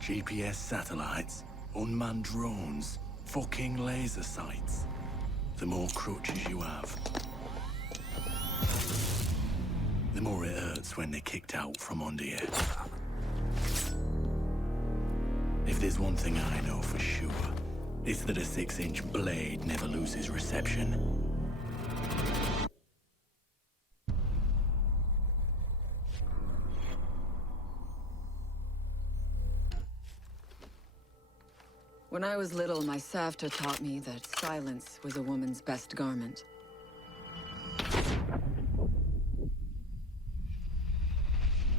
GPS satellites, unmanned drones, fucking laser sights. The more crutches you have, the more it hurts when they're kicked out from under you. If there's one thing I know for sure, it's that a 6-inch blade never loses reception. When I was little, my Savta taught me that silence was a woman's best garment.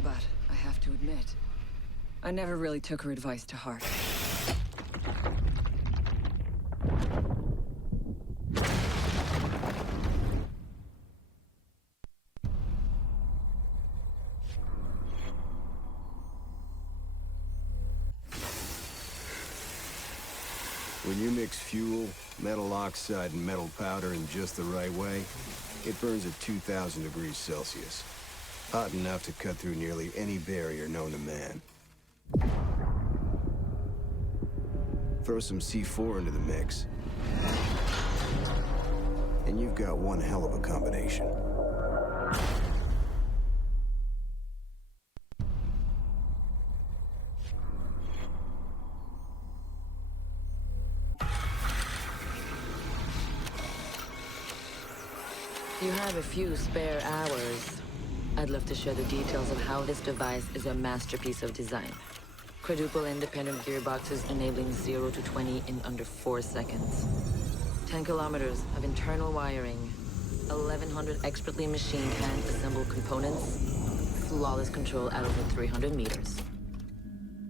But I have to admit, I never really took her advice to heart. When you mix fuel, metal oxide, and metal powder in just the right way, it burns at 2,000 degrees Celsius. Hot enough to cut through nearly any barrier known to man. Throw some C4 into the mix, and you've got one hell of a combination. You have a few spare hours. I'd love to share the details of how this device is a masterpiece of design. Quadruple independent gearboxes enabling 0 to 20 in under 4 seconds. 10 kilometers of internal wiring. 1,100 expertly machined hand-assembled components. Flawless control at over 300 meters.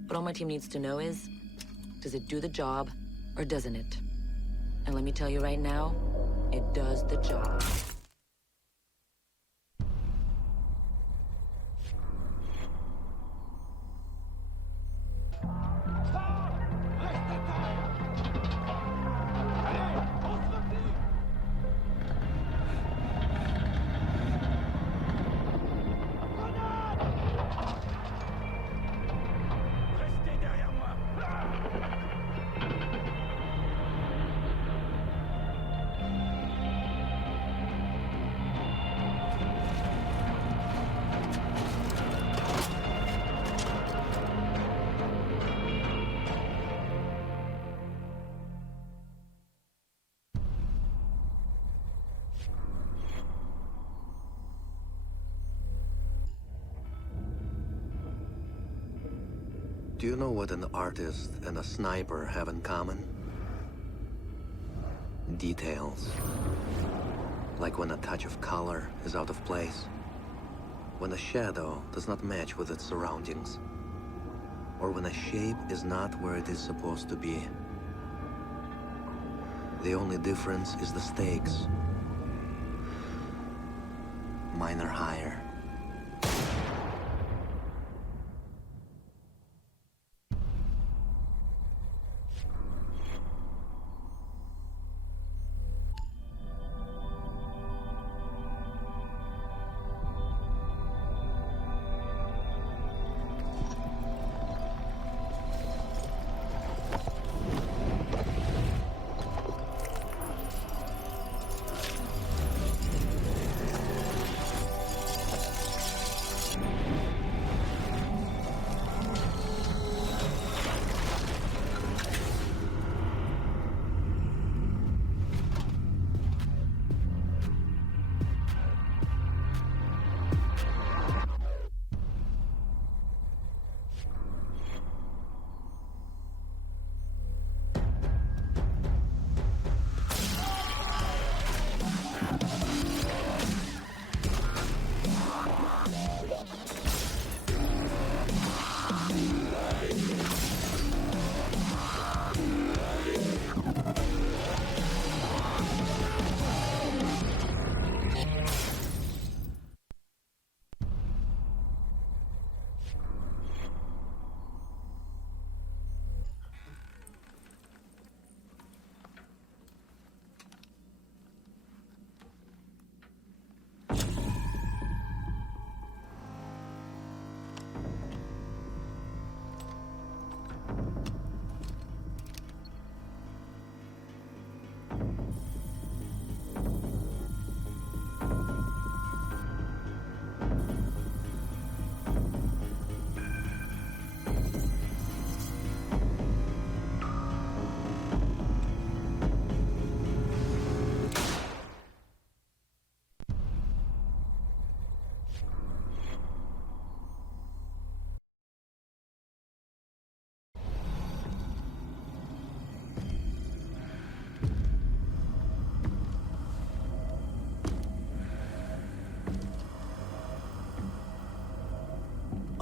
What all my team needs to know is, does it do the job or doesn't it? And let me tell you right now, it does the job. Do you know what an artist and a sniper have in common? Details. Like when a touch of color is out of place. When a shadow does not match with its surroundings. Or when a shape is not where it is supposed to be. The only difference is the stakes. Mine are higher.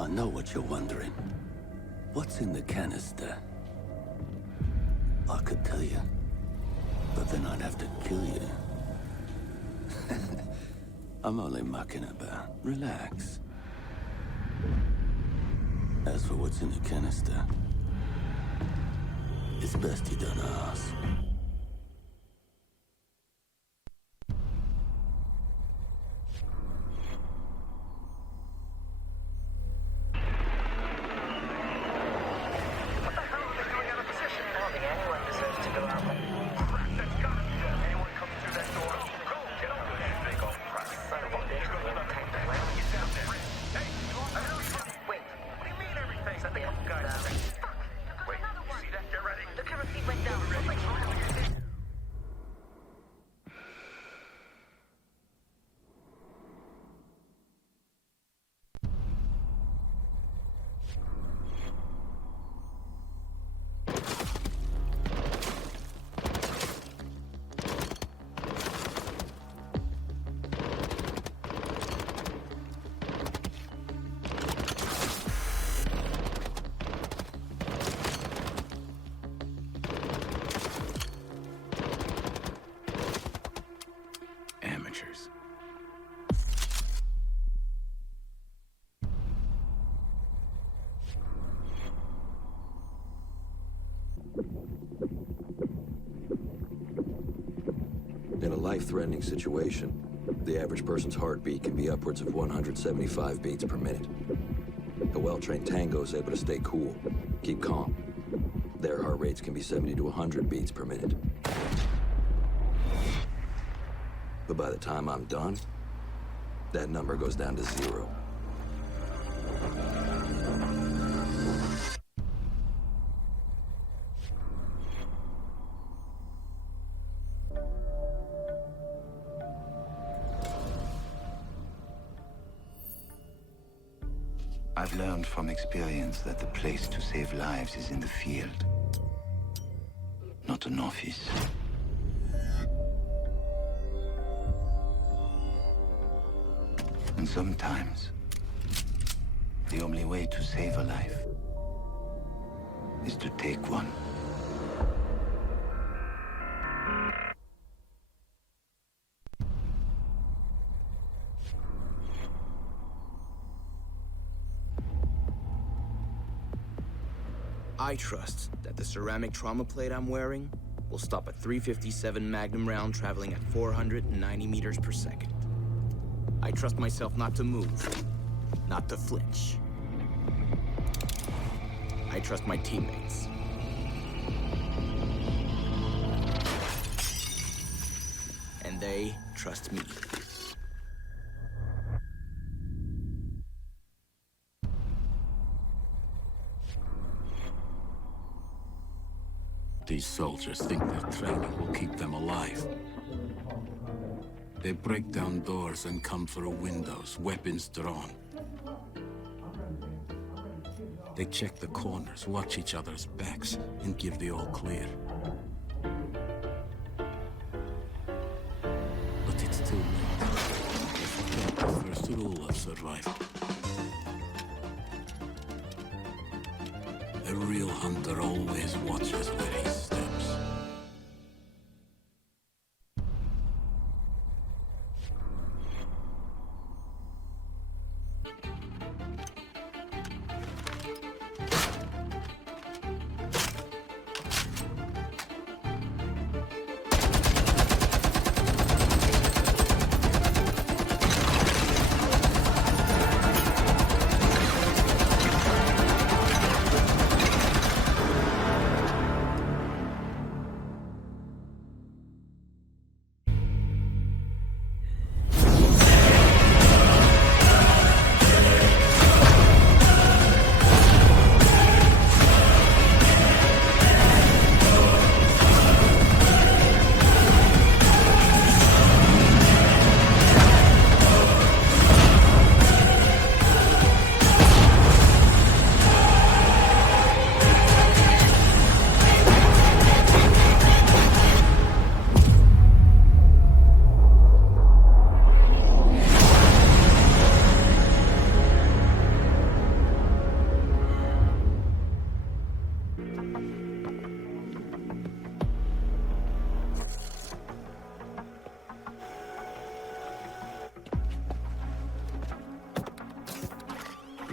know what you're wondering. What's in the canister? I could tell you, but then I'd have to kill you. I'm only mucking about. Relax. As for what's in the canister, it's best you don't ask. Amateurs. In a life-threatening situation, the average person's heartbeat can be upwards of 175 beats per minute. A well-trained tango is able to stay cool, keep calm. Their heart rates can be 70 to 100 beats per minute. But by the time I'm done, that number goes down to 0. I've learned from experience that the place to save lives is in the field, not an office. And sometimes, the only way to save a life is to take one. I trust that the ceramic trauma plate I'm wearing will stop a .357 Magnum round traveling at 490 meters per second. I trust myself not to move, not to flinch. I trust my teammates. And they trust me. These soldiers think their training will keep them alive. They break down doors and come through windows, weapons drawn. They check the corners, watch each other's backs, and give the all clear. But it's too late. They forget the first rule of survival. A real hunter always watches where he steps.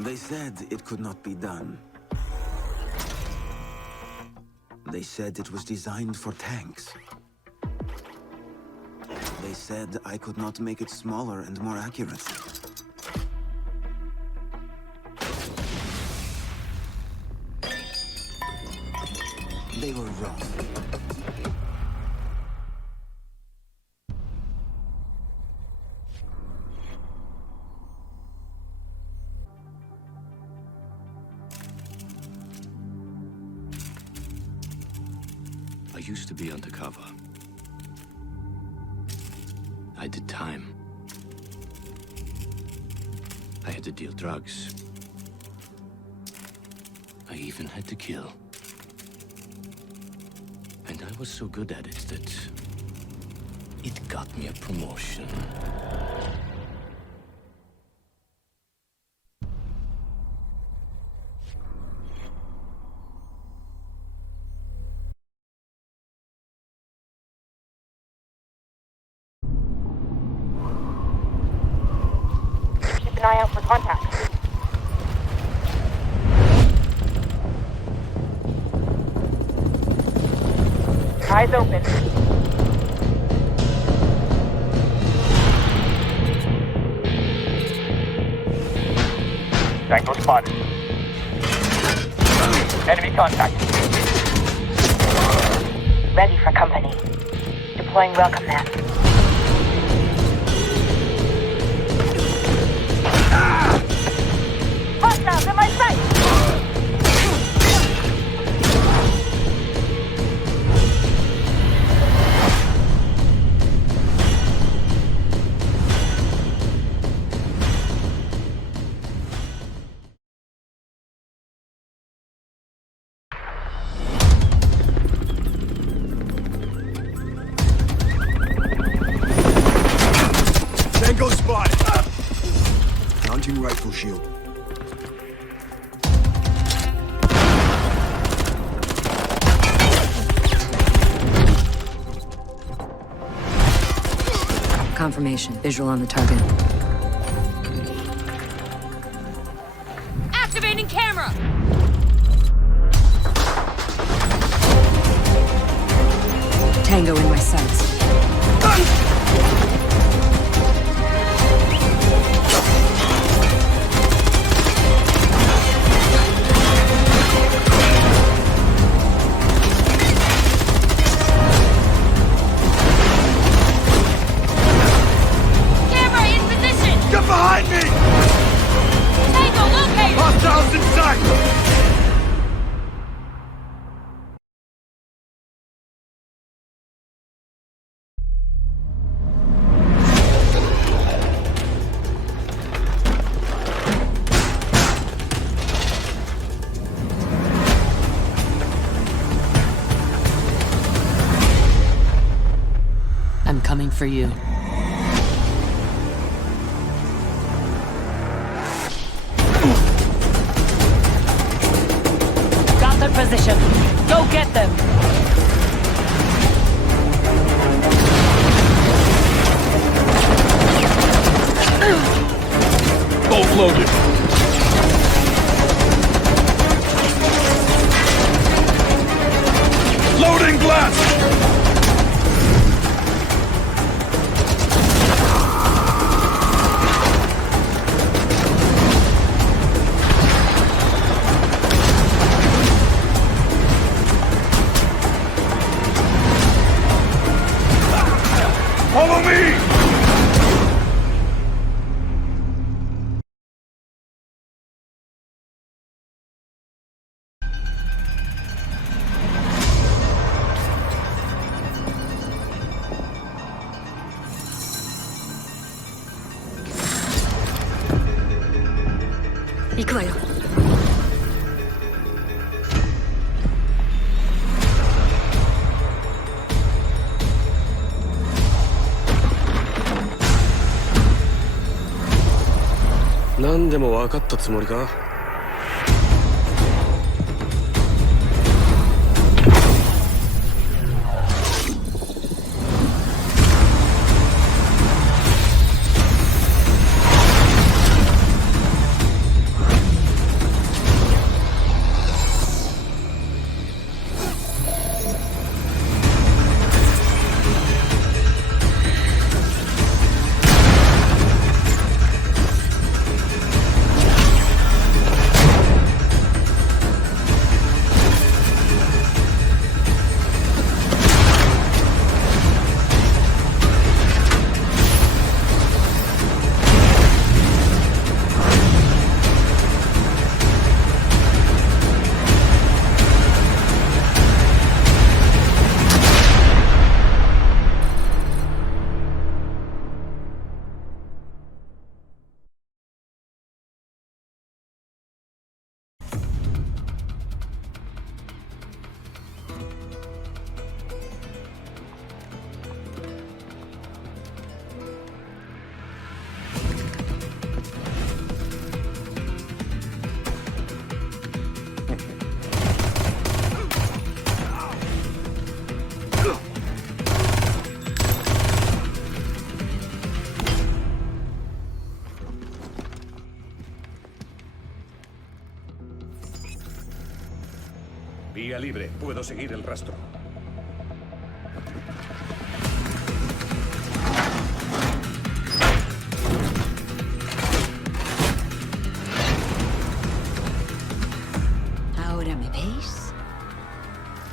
They said it could not be done. They said it was designed for tanks. They said I could not make it smaller and more accurate. They were wrong. I used to be undercover. I did time. I had to deal drugs. I even had to kill. And I was so good at it that it got me a promotion. Keep an eye out for contact. Eyes open. Tango spotted. Enemy contact. Ready for company. Deploying welcome mat. Hostiles in my sight! Tango spotted! Mounting rifle shield. Confirmation. Visual on the target. Activating camera! Tango in my sights. Camera in position! Get behind me! Tango located! Hostiles in sight! I'm coming for you. Got their position. Go get them! Bolt loaded. Loading blast! Follow me!何でも分かったつもりか？ área libre. Puedo seguir el rastro. ¿Ahora me veis?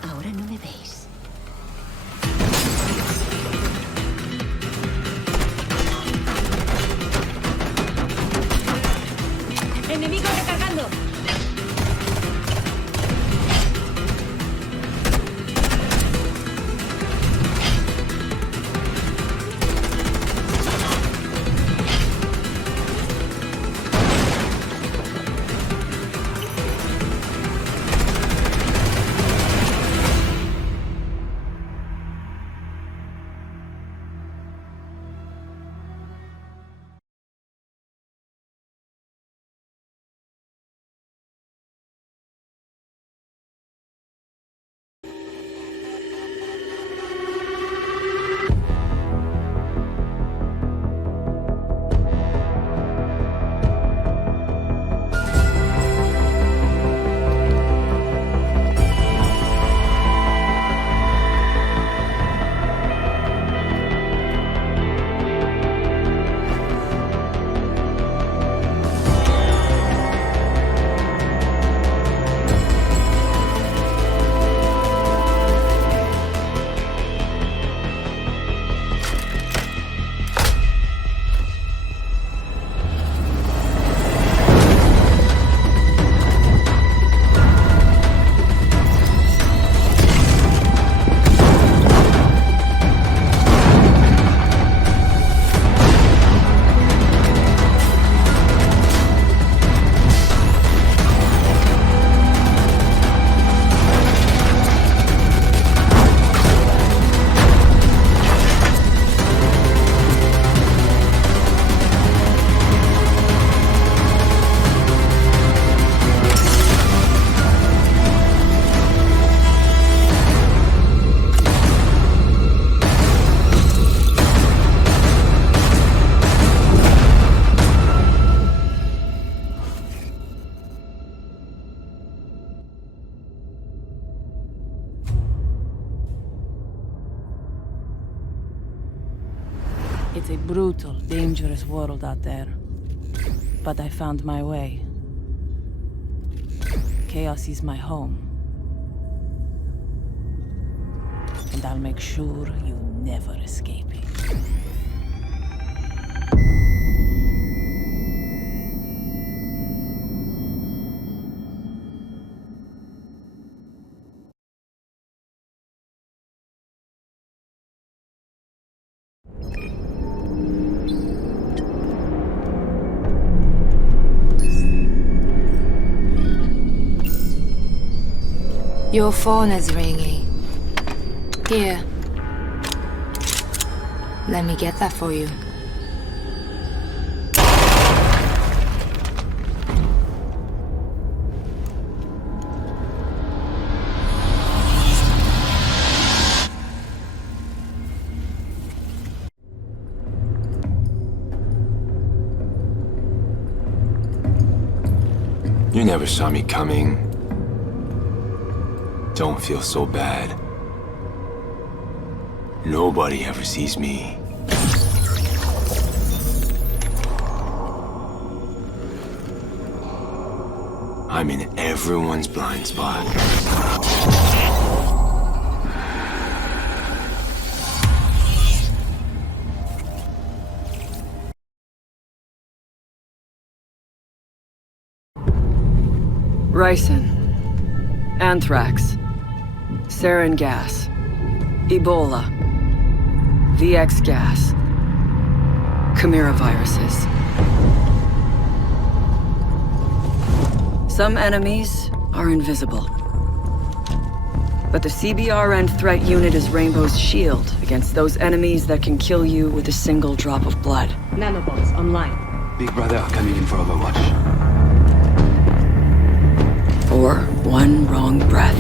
Ahora no me veis. ¡Enemigo recargando! It's a brutal, dangerous world out there. But I found my way. Chaos is my home. And I'll make sure you never escape it. Your phone is ringing. Here. Let me get that for you. You never saw me coming. Don't feel so bad. Nobody ever sees me. I'm in everyone's blind spot. Ricin. Anthrax. Sarin gas. Ebola. VX gas. Chimera viruses. Some enemies are invisible. But the CBRN threat unit is Rainbow's shield against those enemies that can kill you with a single drop of blood. Nanobots online. Big Brother coming in for Overwatch. For one wrong breath.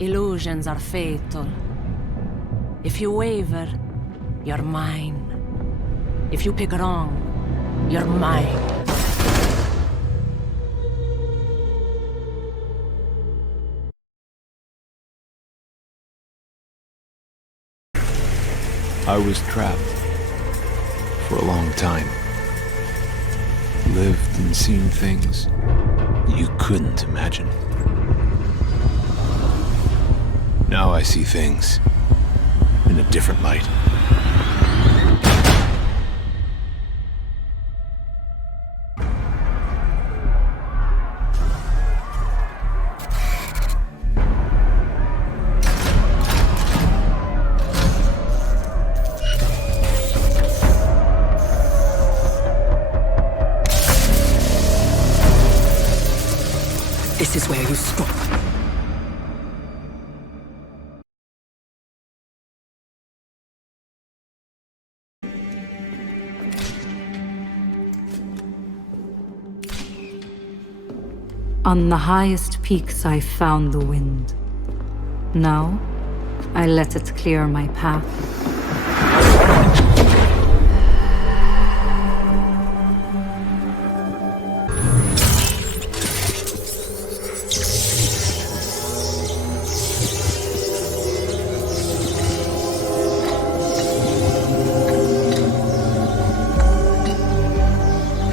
Illusions are fatal. If you waver, you're mine. If you pick wrong, you're mine. I was trapped for a long time. Lived and seen things you couldn't imagine. Now I see things in a different light. This is where you stop. On the highest peaks I found the wind. Now, I let it clear my path.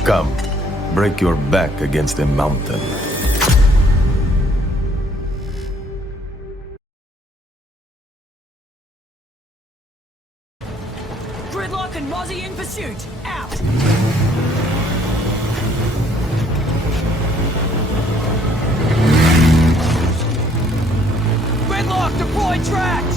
Come, break your back against a mountain. Gridlock and Mozzie in pursuit. Out! Gridlock, deploy tracks!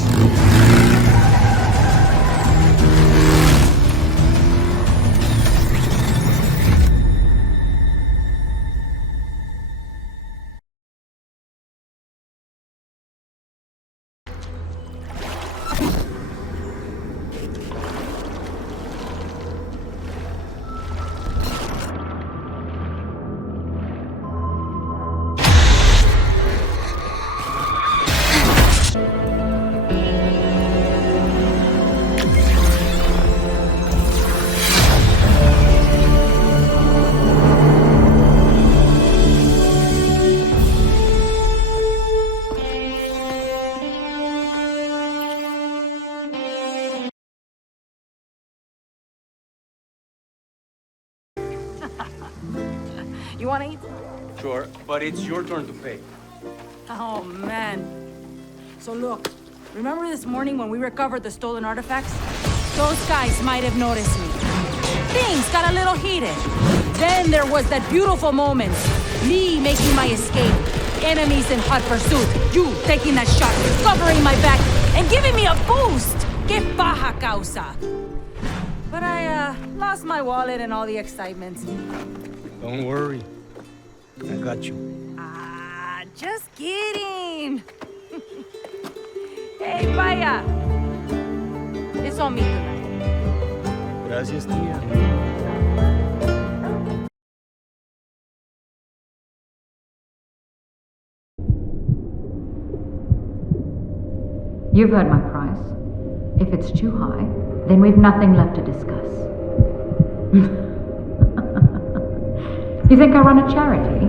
You wanna eat? Sure, but it's your turn to pay. Oh, man. So look, remember this morning when we recovered the stolen artifacts? Those guys might have noticed me. Things got a little heated. Then there was that beautiful moment. Me making my escape. Enemies in hot pursuit. You taking that shot, covering my back, and giving me a boost. Que paja causa. But I, lost my wallet and all the excitement. Don't worry. I got you. Ah, just kidding. Hey, vaya. It's on me tonight. Gracias, tía. You've heard my price. If it's too high, then we've nothing left to discuss. You think I run a charity?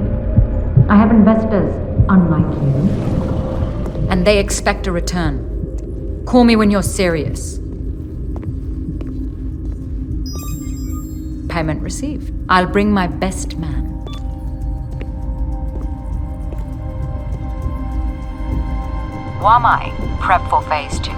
I have investors unlike you. And they expect a return. Call me when you're serious. Payment received. I'll bring my best man. Wamai, prep for phase 2.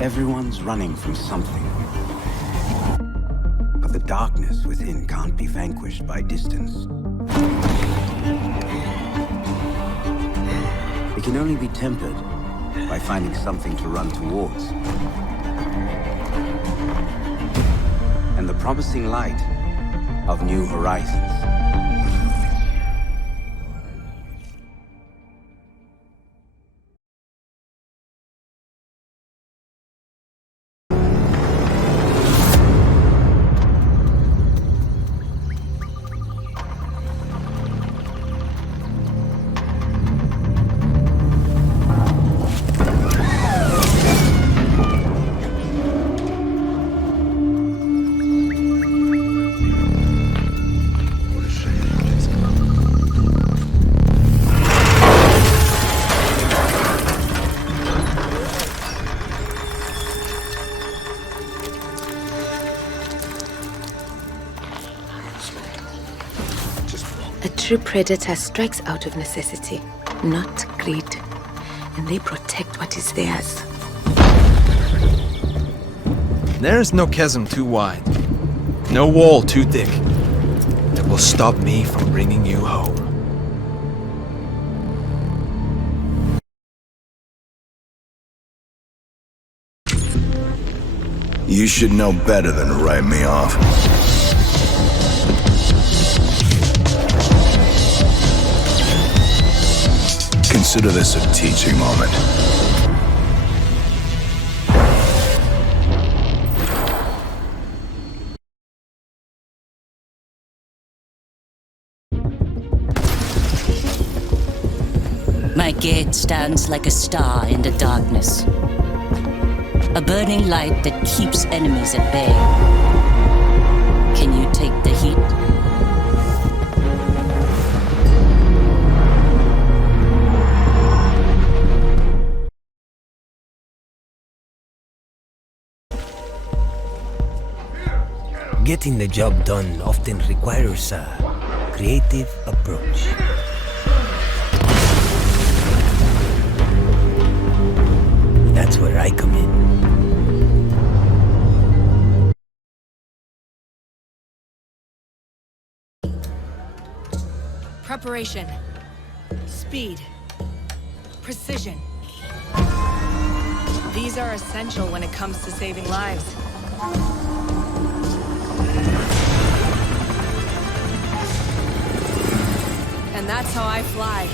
Everyone's running from something. But the darkness within can't be vanquished by distance. It can only be tempered by finding something to run towards. And the promising light of new horizons. A true predator strikes out of necessity, not greed. And they protect what is theirs. There's no chasm too wide, no wall too thick, that will stop me from bringing you home. You should know better than to write me off. Consider this a teaching moment. My gate stands like a star in the darkness. A burning light that keeps enemies at bay. Can you take the heat? Getting the job done often requires a creative approach. That's where I come in. Preparation. Speed. Precision. These are essential when it comes to saving lives. And that's how I fly.